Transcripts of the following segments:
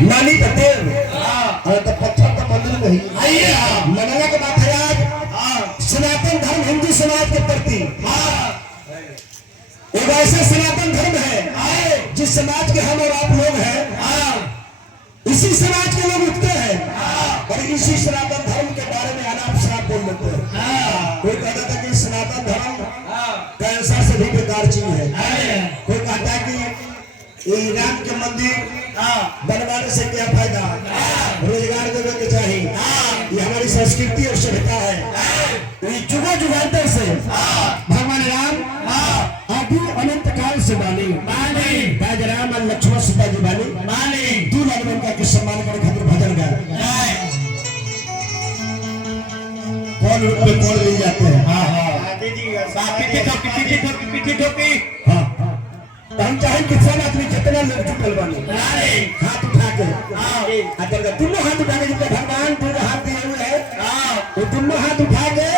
नानी का देव और तो पत्थर का मंदिर नहीं मनने के बाद आज सनातन धर्म हिंदू समाज के प्रति एक ऐसा सनातन धर्म है जिस समाज के हम और आप लोग हैं, इसी समाज के लोग उठते हैं और इसी सनातन धर्म के बारे में अनाप शनाप बोल लेते हैं। कोई कहता था कि सनातन धर्म कैंसर से भी बेकार चीज है, कोई कहता है कि राम के मंदिर बनवाने से क्या फायदा, रोजगार देने के चाहिए, ये हमारी संस्कृति और सभ्यता है। जुगा जुगान्तर से भगवान राम आदि अनंत काल से बानी राम और लक्ष्मण सीता जी बानी दूर का के सम्मान कर खातिर भजन गाए कौन रूप में कौन ले जाते हैं। हम चाहे किसान आदमी जितना लोग जुटल बने हाथ उठा के अगर दोनों हाथ उठा के जितने भगवान दोनों हाथ दिए हुए हैं वो दोनों हाथ उठा के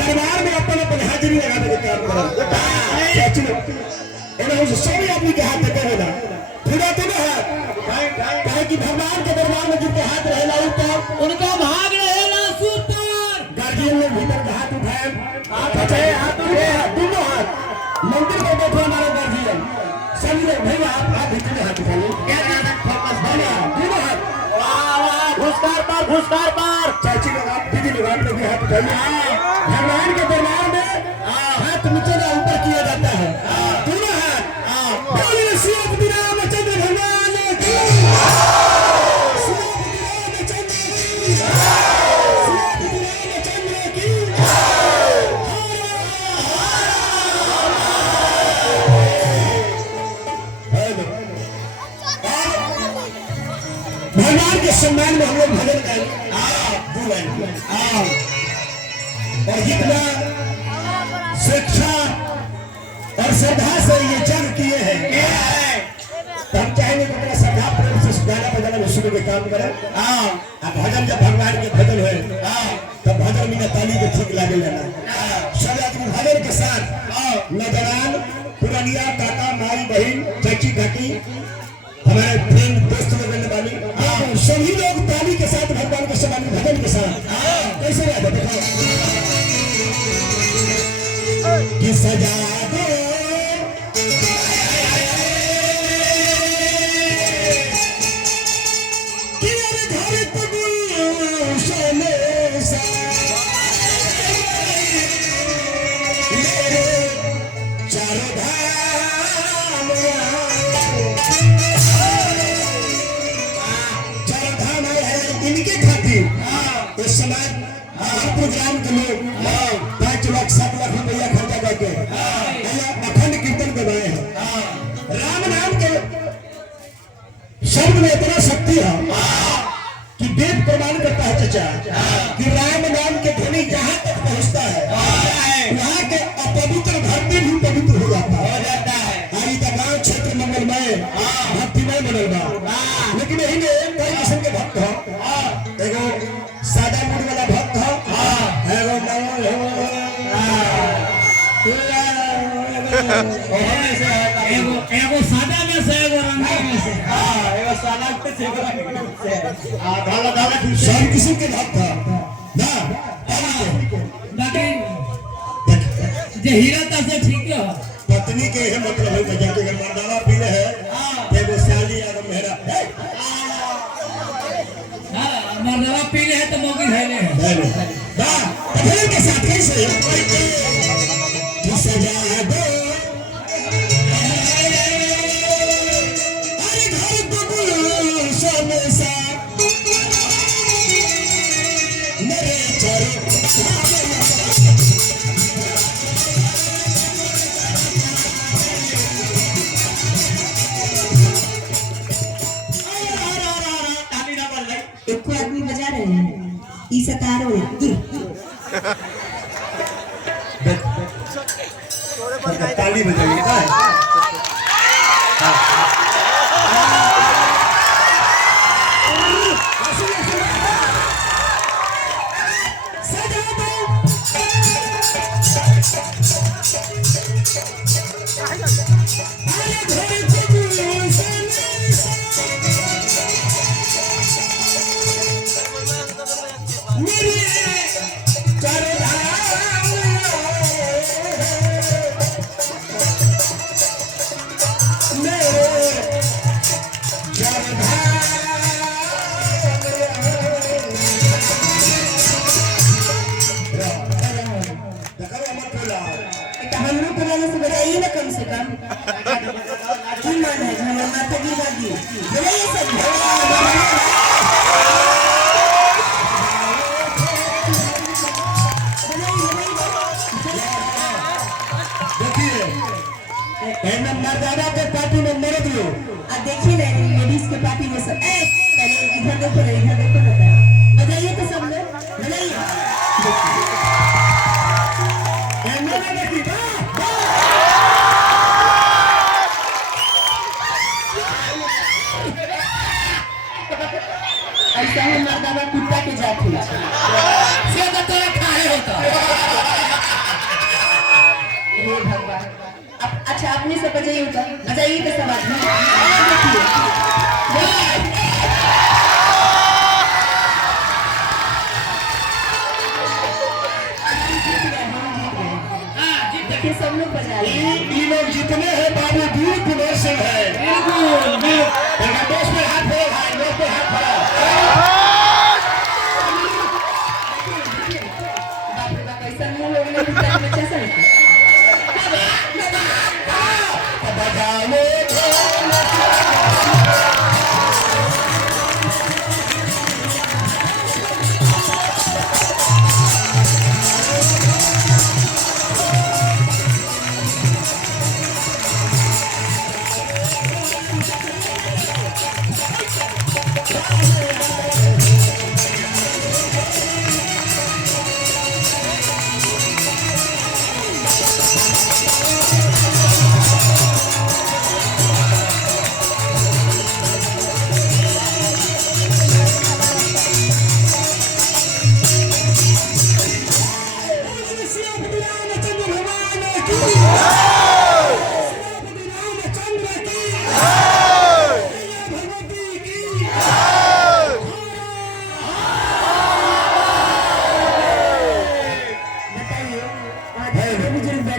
दरबार में अपन अपन हाजिरी लगाने के काम करो। सभी आदमी के हाथ लगे रहना पूरा दोनों हाथ कहे कि भगवान के दरबार में जिनके हाथ रहेला ऊपर उनका भाग रहेला सुपर। गार्जियन ने भीतर का हाथ उठाए हाथ दोनों हाथ मंदिर में बैठे हमारे गार्जियन सभी लोग भैया आप हाथ भीतर हाथ उठाइए घुसकार पार चाची लोग आप दीदी लोग आप लोग हाथ उठाइए। भगवान के दरबार में हाथ नीचे ना ऊपर किया जाता है दोनों हाथ। बोलिए श्री रामचंद्र भगवान की, भगवान के सम्मान में हम लोग भजन गाएंगे और जितना शिक्षा और श्रद्धा से ये जन्म किए हैं तो हम चाहेंगे कि अपना श्रद्धा प्रेम से गाना बजाना में शुरू में काम करें। भजन जब भगवान के भजन है तब भजन में ताली के ठीक लागे जाना। सब आदमी भजन के साथ नौजवान पुरानिया काका माई बहन चाची काकी हमारे फ्रेंड दोस्त लगने वाली सभी लोग ताली के साथ भगवान के सम्मान में भजन के साथ कैसे रहते देखो कि सजा दो कि घर को गुलशन सा मेरे चारों धाम इनके खातिर इस समाज प्रोग्राम के लोग 5 लाख 7 लाख रुपया खर्चा करके अखंड कीर्तन करवाए हैं। राम नाम के शब्द में इतना शक्ति है कि वेद प्रमाण करता है चाचा कि राम नाम के ध्वनि जहां तक पहुंचता है वहां के अपवित्र धरती भी पवित्र हो जाता है। हमारी गांव क्षेत्र मंगलमय भक्तिमय बनल लेकिन यही में कई किस्म के भक्त हो। एगो सादा मूड वाला भक्त हो एगो सादा में से एगो रंगा में से एगो सादा में से एगो रंगा में से धाला धाला सब किस्म के भक्त हो ना बाकी जे हीरा ता से ठीक है पत्नी के है मतलब है बजा के मर्दाना पीले है एगो साली एगो मेहरा मर्दवा पीले है तो मौकी धैले है बा पत्नी के साथ कैसे कि सजा दो अरे घर को गुलशन सा मेरे चारों सतारो ताली बजाइए ना से कम की मन है हमारे माता की दादी ये सब देखिए मर्दाना के पार्टी में मर्द लोग अब देखिए ना लेडीज के पार्टी में सब पहले इधर देखो ना इधर देखो ना बजाइए तो सब लोग बजाइए ऐसा है मर्दाना कुत्ता के जात हुई से तो खाए होता हे भगवान अच्छा आपने सब बजाइए होता बजाइए तो सब आदमी देखिए सब लोग बजा रहे हैं ये लोग जितने हैं बाबू दूर कुमार सिंह है दोस्त में हाथ फेर भाई दोस्त पे हाथ फेरा बाप रे बाप ऐसा मुंह लोग ने कुत्ता के बच्चा सा लगता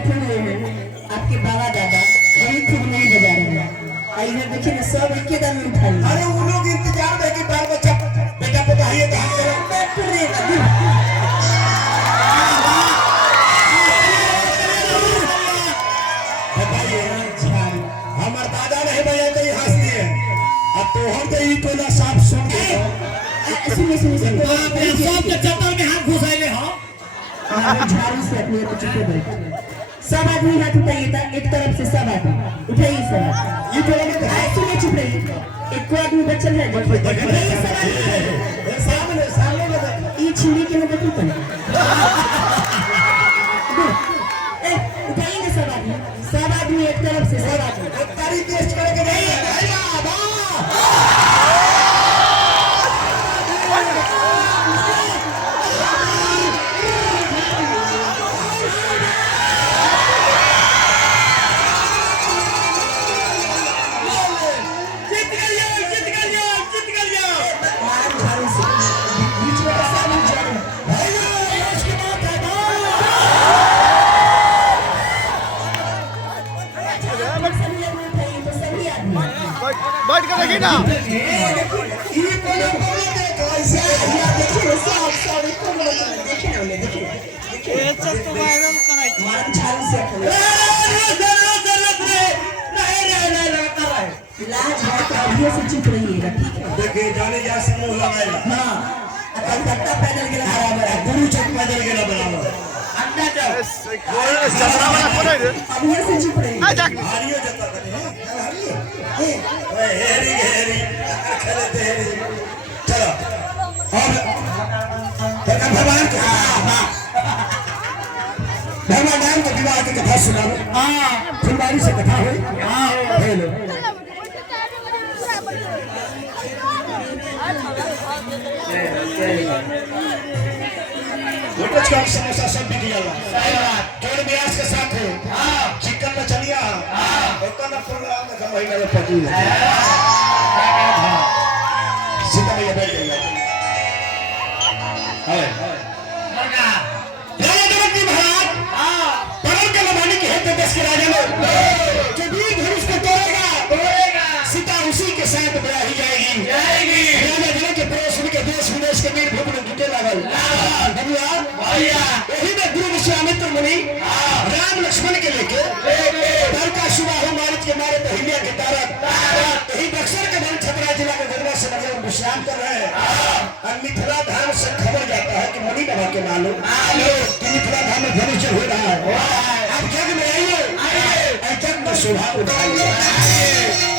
आपके बाबा दादा वही खूब नहीं बजा रहे हैं इधर देखिए ना सब एक दम में उठा लिया अरे वो लोग इंतजार में कि बाल बच्चा बेटा पता है तो हम करो बैठ कर देगा बताइए हमार दादा नहीं बजाए तो ये हंस दिए अब तो हम तो ये टोला साफ सुन गए सुनिए सुनिए बाप रे सब के चप्पल में हाथ घुसाइले हो झाड़ू से अपने को चुपे बैठ सब आदमी हाथ उठाइए था एक तरफ से सब आदमी उठाइए सब ये टोला में आए सुनिए चुप रहिए एक को आदमी बचल है उठाइए सब आदमी सामने सामने में देख ये छिड़ी के में देखो तो उठाइए ना सब आदमी एक तरफ से सब आदमी तारीख टेस्ट करके नहीं भाई बाबा बैठ कर देखिए ना ये कोनो बोले देखो ऐसे देखिए सब इसको देखिए ना देखिए ये सब तो वायरल कराई मारम झाड़ू से लाज है तो अभी से चुप रहिएगा ठीक है देखिए जाने जा से मुंह लगाएगा हाँ कलकत्ता पैदल गेला बराबर है गुरु चौक पैदल गेला बराबर अंडा जाओ जबरा वाला कोने रे अभी से चुप रहिए आ जा हारियो जता करे हारियो ओए हेरी हेरी खेले ते हेरी चलो और तक भगवान का भगवान नाम के विवाह की कथा सुनाओ हां फुलवारी से कथा हुई हां हेलो गोटच का समोसा सब बिक जाला सही बात जोड़ ब्याज के साथ है हां चिकन में चलिया हां ओकर प्रोग्राम में कम महीना में पटी है सीता भैया बैठ गई है मरगा राजा जनक जी महाराज हां परम के लबानी के हेतु देश के राजा लोग जो भी धनुष को तोड़ेगा सीता उसी के साथ ब्याही जाएगी राजा जनक के पड़ोस के देश विदेश के वीर भूप जुटे लागल बबुआ भैया वही में गुरु विश्वामित्र मुनि राम लक्ष्मण के लेके द्वारका हो रहा है। आप जग में आइए और जग का शोभा उठाइए।